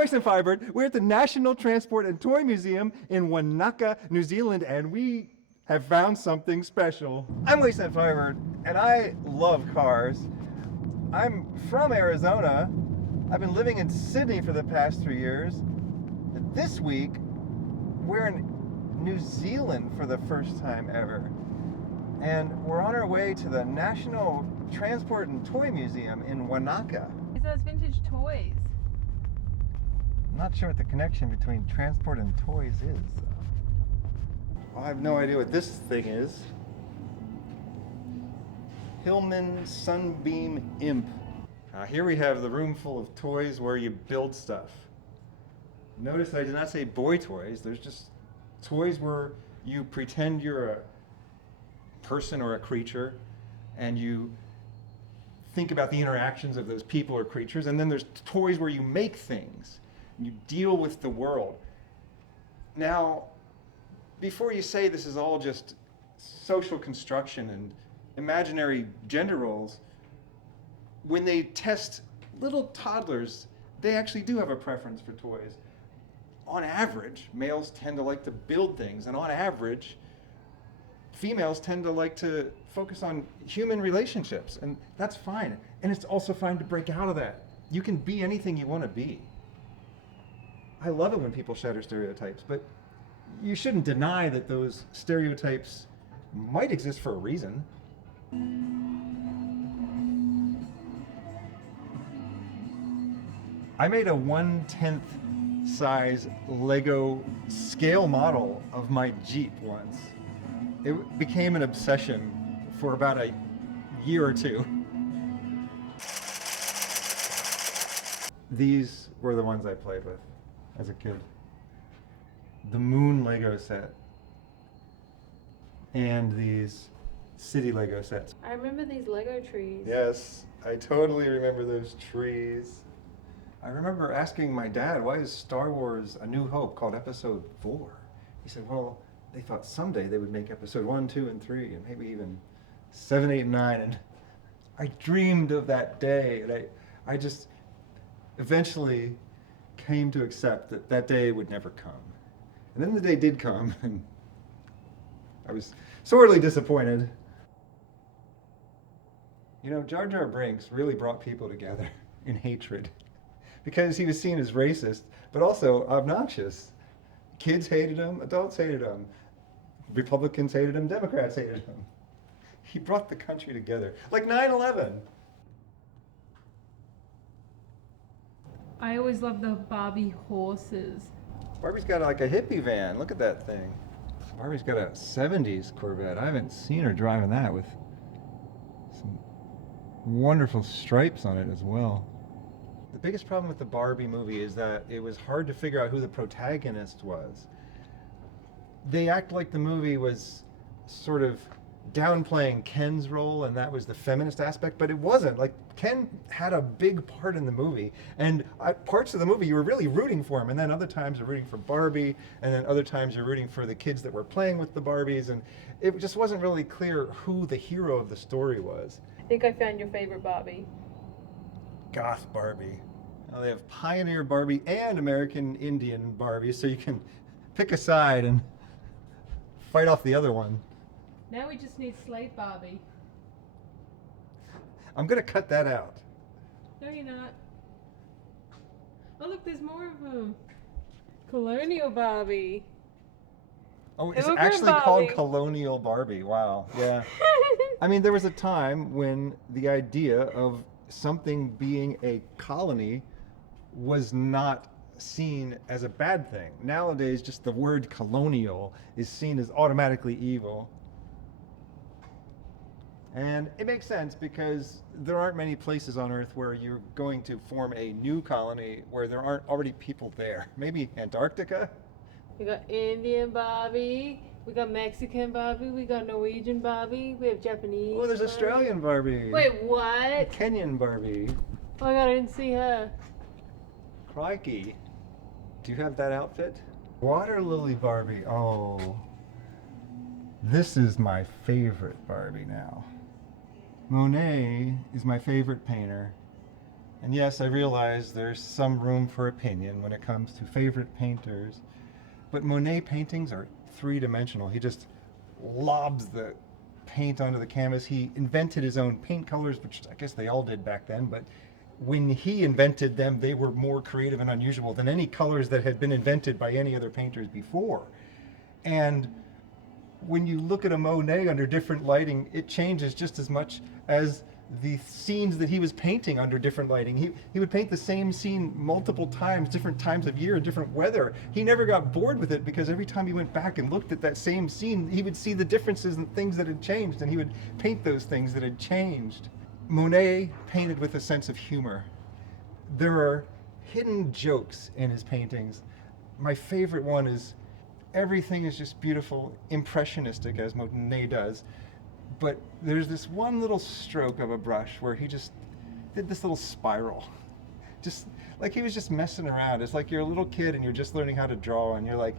Winston Firebird. We're at the National Transport and Toy Museum in Wanaka, New Zealand, and we have found something special. I'm Winston Firebird, and I love cars. I'm from Arizona. I've been living in Sydney for the past 3 years. This week, we're in New Zealand for the first time ever. And we're on our way to the National Transport and Toy Museum in Wanaka. It's those vintage toys. I'm not sure what the connection between transport and toys is. Well, I have no idea what this thing is. Hillman Sunbeam Imp. Here we have the room full of toys where you build stuff. Notice I did not say boy toys. There's just toys where you pretend you're a person or a creature and you think about the interactions of those people or creatures. And then there's toys where you make things. You deal with the world. Now, before you say this is all just social construction and imaginary gender roles, when they test little toddlers, they actually do have a preference for toys. On average, males tend to like to build things, and on average, females tend to like to focus on human relationships, and that's fine. And it's also fine to break out of that. You can be anything you want to be. I love it when people shatter stereotypes, but you shouldn't deny that those stereotypes might exist for a reason. I made a 1/10 size Lego scale model of my Jeep once. It became an obsession for about a year or two. These were the ones I played with as a kid. The Moon Lego set and these city Lego sets. I remember these Lego trees. Yes, I totally remember those trees. I remember asking my dad, why is Star Wars A New Hope called Episode 4? He said, well, they thought someday they would make Episode 1, 2, and 3, and maybe even 7, 8, and 9. And I dreamed of that day, and I just eventually came to accept that that day would never come. And then the day did come, and I was sorely disappointed. You know, Jar Jar Binks really brought people together in hatred because he was seen as racist, but also obnoxious. Kids hated him, adults hated him, Republicans hated him, Democrats hated him. He brought the country together, like 9/11. I always loved the Barbie horses. Barbie's got like a hippie van. Look at that thing. Barbie's got a 70s Corvette. I haven't seen her driving that with some wonderful stripes on it as well. The biggest problem with the Barbie movie is that it was hard to figure out who the protagonist was. They act like the movie was sort of downplaying Ken's role, and that was the feminist aspect, but it wasn't. Like, Ken had a big part in the movie, and parts of the movie you were really rooting for him, and then other times you're rooting for Barbie, and then other times you're rooting for the kids that were playing with the Barbies, and it just wasn't really clear who the hero of the story was. I think I found your favorite Barbie. Goth Barbie. Now they have Pioneer Barbie and American Indian Barbie, so you can pick a side and fight off the other one. Now we just need Slate Barbie. I'm gonna cut that out. No, you're not. Oh, look, there's more of them. Colonial Barbie. Oh, it's Immigrant actually called Barbie. Colonial Barbie. Wow. Yeah. I mean, there was a time when the idea of something being a colony was not seen as a bad thing. Nowadays, just the word colonial is seen as automatically evil. And it makes sense because there aren't many places on Earth where you're going to form a new colony where there aren't already people there. Maybe Antarctica? We got Indian Barbie. We got Mexican Barbie. We got Norwegian Barbie. We have Japanese. Oh, there's Barbie. Australian Barbie. Wait, what? Kenyan Barbie. Oh my god, I didn't see her. Crikey. Do you have that outfit? Water Lily Barbie. Oh. This is my favorite Barbie now. Monet is my favorite painter. And yes, I realize there's some room for opinion when it comes to favorite painters, but Monet paintings are three-dimensional. He just lobs the paint onto the canvas. He invented his own paint colors, which I guess they all did back then, but when he invented them, they were more creative and unusual than any colors that had been invented by any other painters before. And when you look at a Monet under different lighting, it changes just as much as the scenes that he was painting under different lighting. He would paint the same scene multiple times, different times of year, different weather. He never got bored with it because every time he went back and looked at that same scene, he would see the differences and things that had changed, and he would paint those things that had changed. Monet painted with a sense of humor. There are hidden jokes in his paintings. My favorite one is everything is just beautiful, impressionistic, as Monet does. But there's this one little stroke of a brush where he just did this little spiral. Just like he was just messing around. It's like you're a little kid and you're just learning how to draw and you're like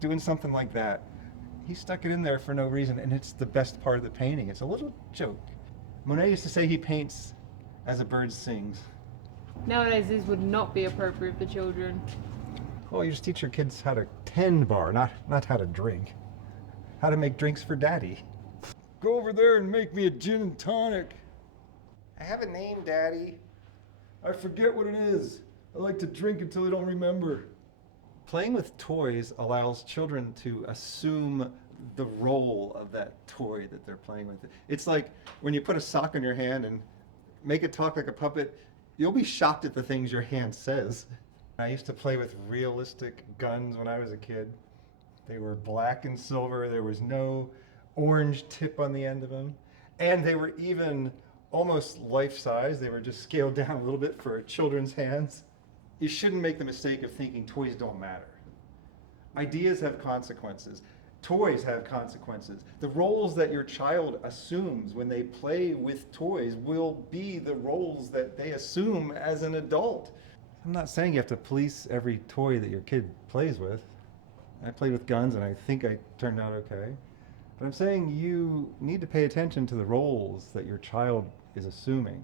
doing something like that. He stuck it in there for no reason, and it's the best part of the painting. It's a little joke. Monet used to say he paints as a bird sings. Nowadays, this would not be appropriate for children. Well, you just teach your kids how to tend bar, not how to drink. How to make drinks for Daddy. Go over there and make me a gin and tonic. I have a name, Daddy. I forget what it is. I like to drink until I don't remember. Playing with toys allows children to assume the role of that toy that they're playing with. It's like when you put a sock on your hand and make it talk like a puppet, you'll be shocked at the things your hand says. I used to play with realistic guns when I was a kid. They were black and silver. There was no orange tip on the end of them. And they were even almost life-size. They were just scaled down a little bit for children's hands. You shouldn't make the mistake of thinking toys don't matter. Ideas have consequences. Toys have consequences. The roles that your child assumes when they play with toys will be the roles that they assume as an adult. I'm not saying you have to police every toy that your kid plays with. I played with guns and I think I turned out okay. But I'm saying you need to pay attention to the roles that your child is assuming.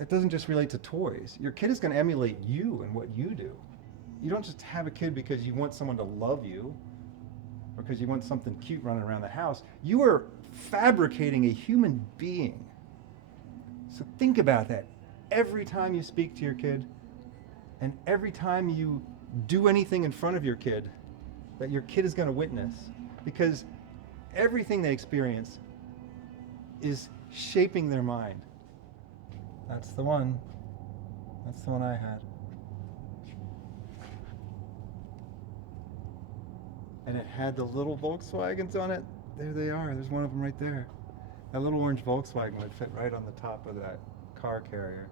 It doesn't just relate to toys. Your kid is going to emulate you and what you do. You don't just have a kid because you want someone to love you or because you want something cute running around the house. You are fabricating a human being. So think about that every time you speak to your kid and every time you do anything in front of your kid that your kid is going to witness, because everything they experience is shaping their mind. That's the one. That's the one I had. And it had the little Volkswagens on it. There they are. There's one of them right there. That little orange Volkswagen would fit right on the top of that car carrier.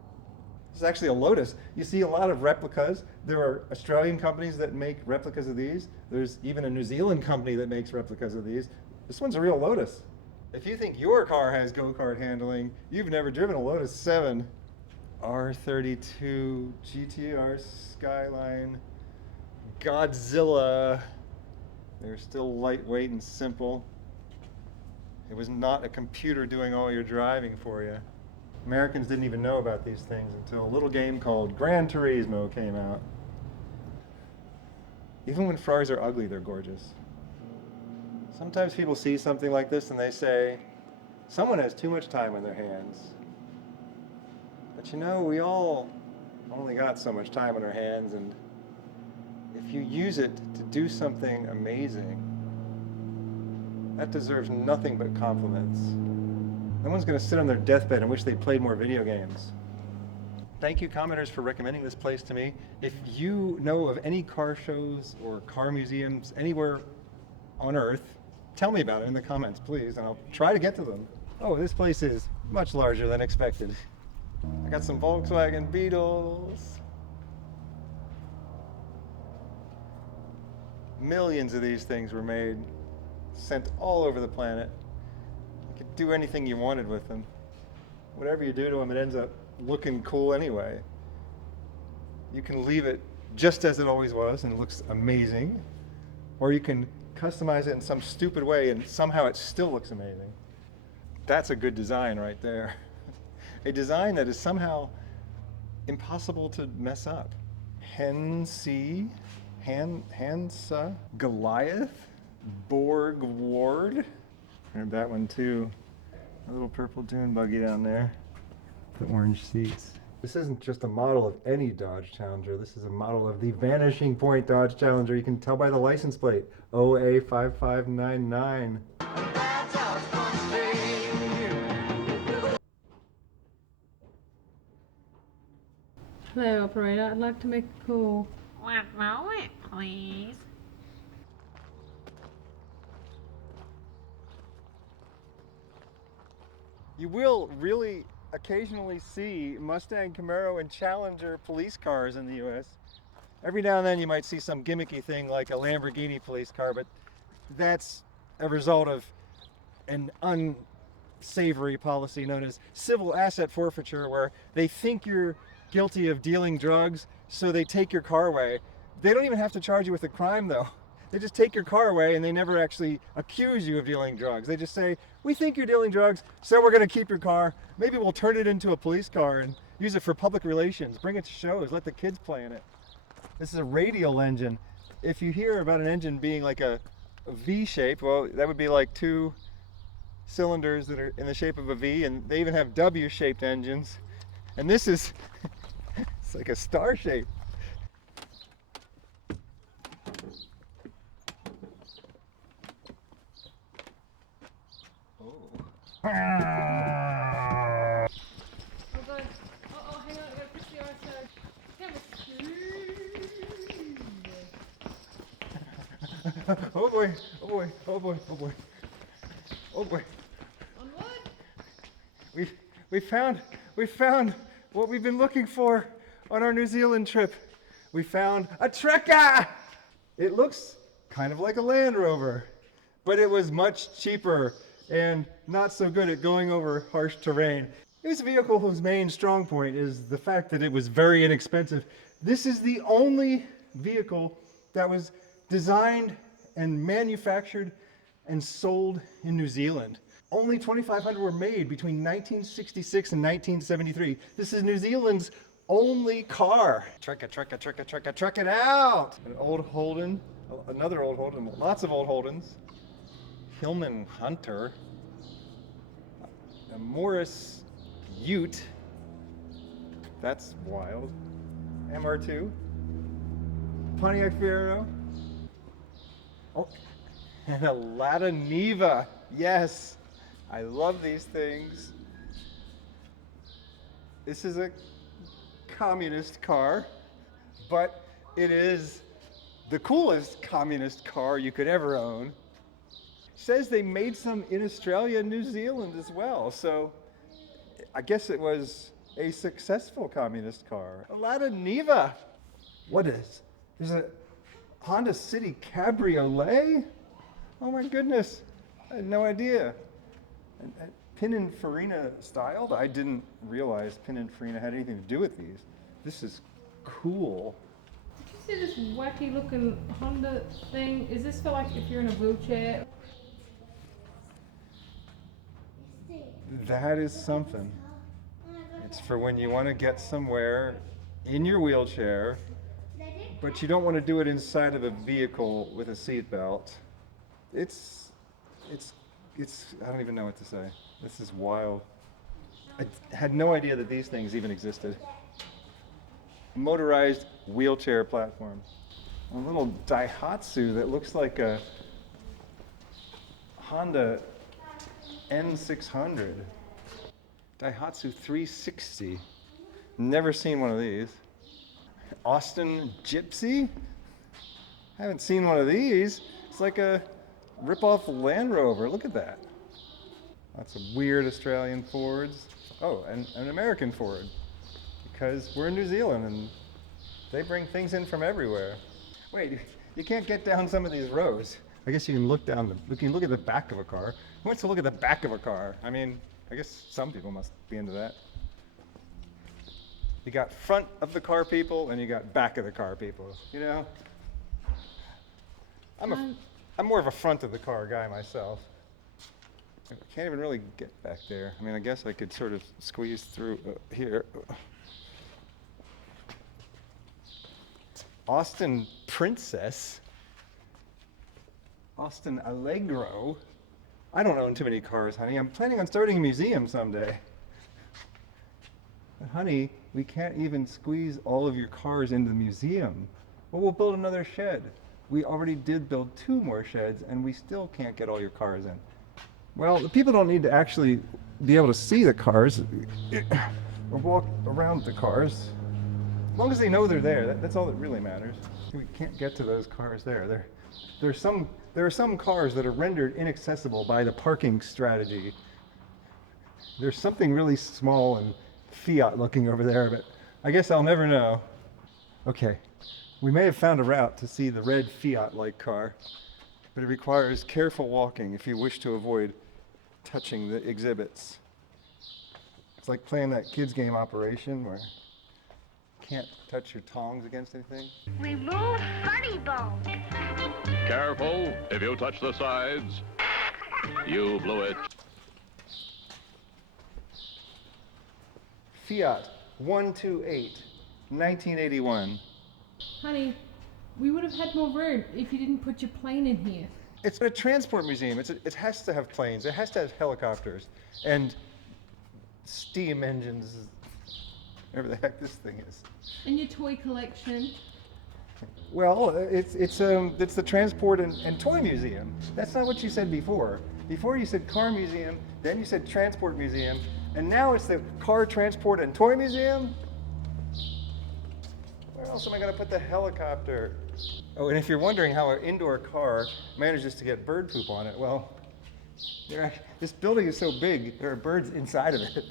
This is actually a Lotus. You see a lot of replicas. There are Australian companies that make replicas of these. There's even a New Zealand company that makes replicas of these. This one's a real Lotus. If you think your car has go-kart handling, you've never driven a Lotus 7. R32, GTR Skyline, Godzilla. They were still lightweight and simple. It was not a computer doing all your driving for you. Americans didn't even know about these things until a little game called Gran Turismo came out. Even when Ferraris are ugly, they're gorgeous. Sometimes people see something like this and they say, someone has too much time on their hands. But you know, we all only got so much time on our hands, and if you use it to do something amazing, that deserves nothing but compliments. No one's going to sit on their deathbed and wish they played more video games. Thank you, commenters, for recommending this place to me. If you know of any car shows or car museums anywhere on Earth, tell me about it in the comments, please, and I'll try to get to them. Oh, this place is much larger than expected. I got some Volkswagen Beetles. Millions of these things were made, sent all over the planet. You could do anything you wanted with them. Whatever you do to them, it ends up looking cool anyway. You can leave it just as it always was and it looks amazing, or you can customize it in some stupid way and somehow it still looks amazing. That's a good design right there. A design that is somehow impossible to mess up. Hansa, Goliath, Borg Ward. Heard that one too. A little purple dune buggy down there. The orange seats. This isn't just a model of any Dodge Challenger. This is a model of the Vanishing Point Dodge Challenger. You can tell by the license plate, OA5599. Hello, operator. I'd like to make a call. 1 moment, please. You will really occasionally see Mustang, Camaro, and Challenger police cars in the U.S. Every now and then you might see some gimmicky thing like a Lamborghini police car, but that's a result of an unsavory policy known as civil asset forfeiture, where they think you're guilty of dealing drugs, so they take your car away. They don't even have to charge you with a crime, though. They just take your car away and they never actually accuse you of dealing drugs. They just say, we think you're dealing drugs, so we're going to keep your car. Maybe we'll turn it into a police car and use it for public relations. Bring it to shows, let the kids play in it. This is a radial engine. If you hear about an engine being like a V shape, well, that would be like two cylinders that are in the shape of a V, and they even have W-shaped engines. And this is, it's like a star shape. Oh god. Oh, hang on. I gotta fix the outside. Damn it. Oh boy, oh boy, oh boy, oh boy. Oh boy. On what? We found what we've been looking for on our New Zealand trip. We found a Trekker! It looks kind of like a Land Rover, but it was much cheaper and not so good at going over harsh terrain. It was a vehicle whose main strong point is the fact that it was very inexpensive. This is the only vehicle that was designed and manufactured and sold in New Zealand. Only 2,500 were made between 1966 and 1973. This is New Zealand's only car. Truck it out! An old Holden, another old Holden, lots of old Holdens. Hillman Hunter, a Morris Ute, that's wild. MR2, Pontiac Fiero, oh, and a Lada Niva. Yes, I love these things. This is a communist car, but it is the coolest communist car you could ever own. Says they made some in Australia and New Zealand as well, so I guess it was a successful communist car. A Lada Niva. What is? There's a Honda City Cabriolet? Oh my goodness, I had no idea. Pininfarina styled? I didn't realize Pininfarina had anything to do with these. This is cool. Did you see this wacky looking Honda thing? Is this for like if you're in a wheelchair? That is something. It's for when you want to get somewhere in your wheelchair, but you don't want to do it inside of a vehicle with a seatbelt. It's, I don't even know what to say. This is wild. I had no idea that these things even existed. Motorized wheelchair platform. A little Daihatsu that looks like a Honda N600. Daihatsu 360. Never seen one of these. Austin Gypsy? Haven't seen one of these. It's like a rip-off Land Rover. Look at that. Lots of weird Australian Fords. Oh, and an American Ford. Because we're in New Zealand and they bring things in from everywhere. Wait, you can't get down some of these rows. I guess you can look down you can look at the back of a car. Who wants to look at the back of a car? I mean, I guess some people must be into that. You got front of the car people and you got back of the car people, you know? I'm more of a front of the car guy myself. I can't even really get back there. I mean, I guess I could sort of squeeze through here. Austin Princess. Austin Allegro. I don't own too many cars, honey. I'm planning on starting a museum someday. But honey, we can't even squeeze all of your cars into the museum. Well, we'll build another shed. We already did build 2 more sheds, and we still can't get all your cars in. Well, the people don't need to actually be able to see the cars or walk around the cars. As long as they know they're there, that's all that really matters. We can't get to those cars there. There are some cars that are rendered inaccessible by the parking strategy. There's something really small and Fiat looking over there, but I guess I'll never know. Okay, we may have found a route to see the red Fiat-like car, but it requires careful walking if you wish to avoid touching the exhibits. It's like playing that kids game Operation where you can't touch your tongs against anything. Remove funny bone. Careful, if you touch the sides, you blew it. Fiat 128, 1981. Honey, we would have had more room if you didn't put your plane in here. It's a transport museum. It has to have planes. It has to have helicopters and steam engines, whatever the heck this thing is. And your toy collection. Well, it's the transport and toy museum. That's not what you said before. Before you said car museum, then you said transport museum, and now it's the car, transport, and toy museum? Where else am I going to put the helicopter? Oh, and if you're wondering how an indoor car manages to get bird poop on it, well, this building is so big, there are birds inside of it.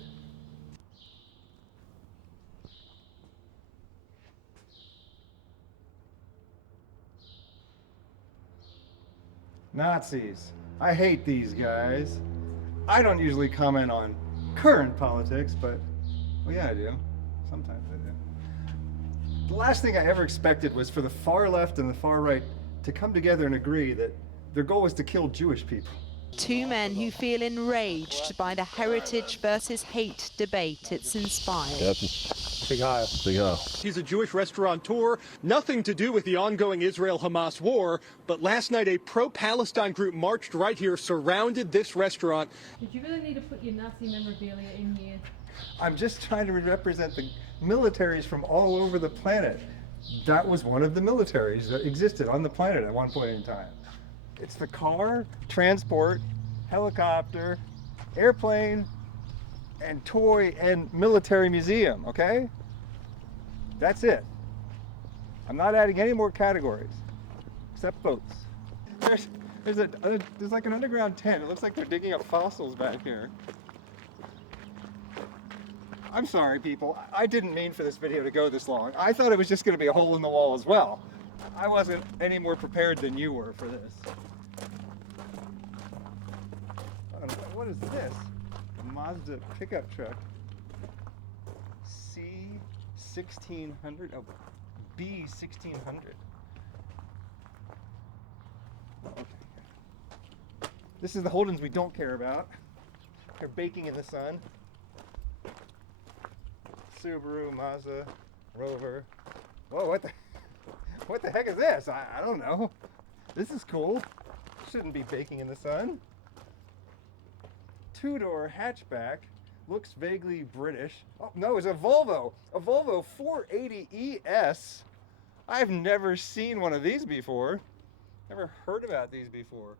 Nazis. I hate these guys. I don't usually comment on current politics, but, well, yeah, I do. Sometimes I do. The last thing I ever expected was for the far left and the far right to come together and agree that their goal was to kill Jewish people. 2 men who feel enraged by the heritage versus hate debate it's inspired. Big Heil. Big Heil. He's a Jewish restaurateur, nothing to do with the ongoing Israel-Hamas war, but last night a pro-Palestine group marched right here, surrounded this restaurant. Did you really need to put your Nazi memorabilia in here? I'm just trying to represent the militaries from all over the planet. That was one of the militaries that existed on the planet at one point in time. It's the car, transport, helicopter, airplane, and toy and military museum, okay? That's it. I'm not adding any more categories, except boats. There's like an underground tent. It looks like they're digging up fossils back here. I'm sorry, people. I didn't mean for this video to go this long. I thought it was just going to be a hole in the wall as well. I wasn't any more prepared than you were for this. What is this? A Mazda pickup truck. C1600. Oh, B1600. Okay. This is the Holdens we don't care about. They're baking in the sun. Subaru, Mazda, Rover. Whoa, what the heck is this? I don't know. This is cool. Shouldn't be baking in the sun. 2-door hatchback. Looks vaguely British. Oh, no, it's a Volvo. A Volvo 480ES. I've never seen one of these before. Never heard about these before.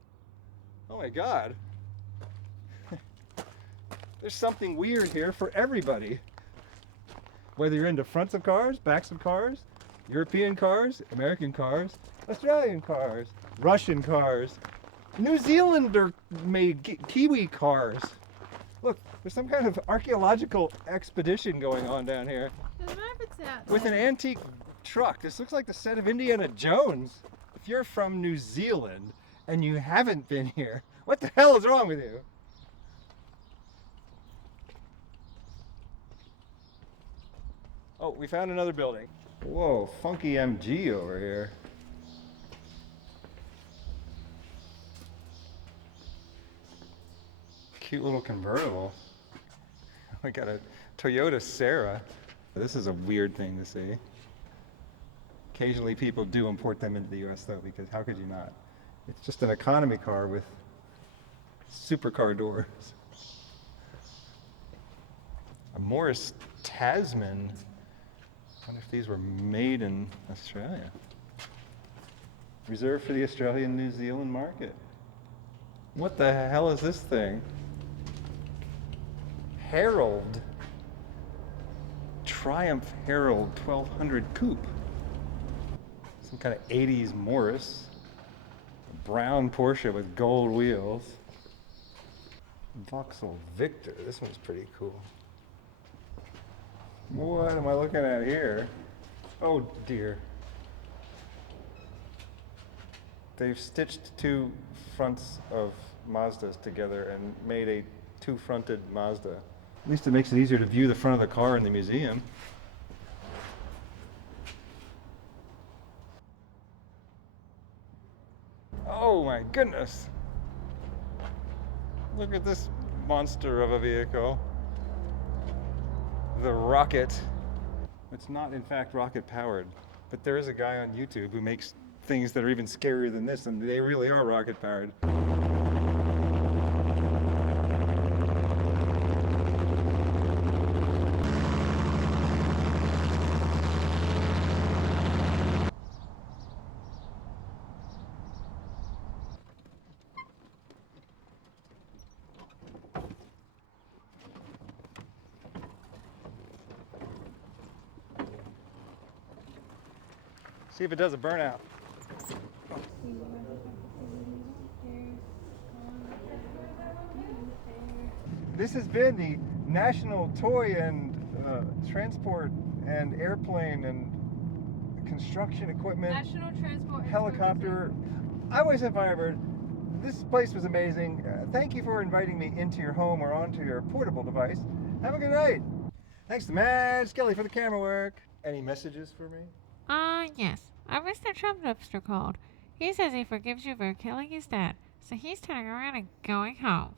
Oh my God. There's something weird here for everybody. Whether you're into fronts of cars, backs of cars, European cars, American cars, Australian cars, Russian cars, New Zealander made Kiwi cars. Look, there's some kind of archaeological expedition going on down here. There's rabbits out there. With an antique truck. This looks like the set of Indiana Jones. If you're from New Zealand and you haven't been here, what the hell is wrong with you? Oh, we found another building. Whoa, funky MG over here. Cute little convertible. We got a Toyota Serra. This is a weird thing to see. Occasionally people do import them into the US though, because how could you not? It's just an economy car with supercar doors. A Morris Tasman. I wonder if these were made in Australia. Reserved for the Australian New Zealand market. What the hell is this thing? Herald. Triumph Herald 1200 Coupe. Some kind of 80s Morris. A brown Porsche with gold wheels. Vauxhall Victor. This one's pretty cool. What am I looking at here? Oh dear. They've stitched two fronts of Mazdas together and made a two-fronted Mazda. At least it makes it easier to view the front of the car in the museum. Oh my goodness! Look at this monster of a vehicle. The Rocket. It's not in fact rocket powered, but there is a guy on YouTube who makes things that are even scarier than this, and they really are rocket powered. See if it does a burnout. This has been the National Toy and Transport and Airplane and Construction Equipment National Transport and Helicopter. I was a Firebird. This place was amazing. Thank you for inviting me into your home or onto your portable device. Have a good night. Thanks to Mad Skelly for the camera work. Any messages for me? Yes. Mr. Trump Dubster called. He says he forgives you for killing his dad, so he's turning around and going home.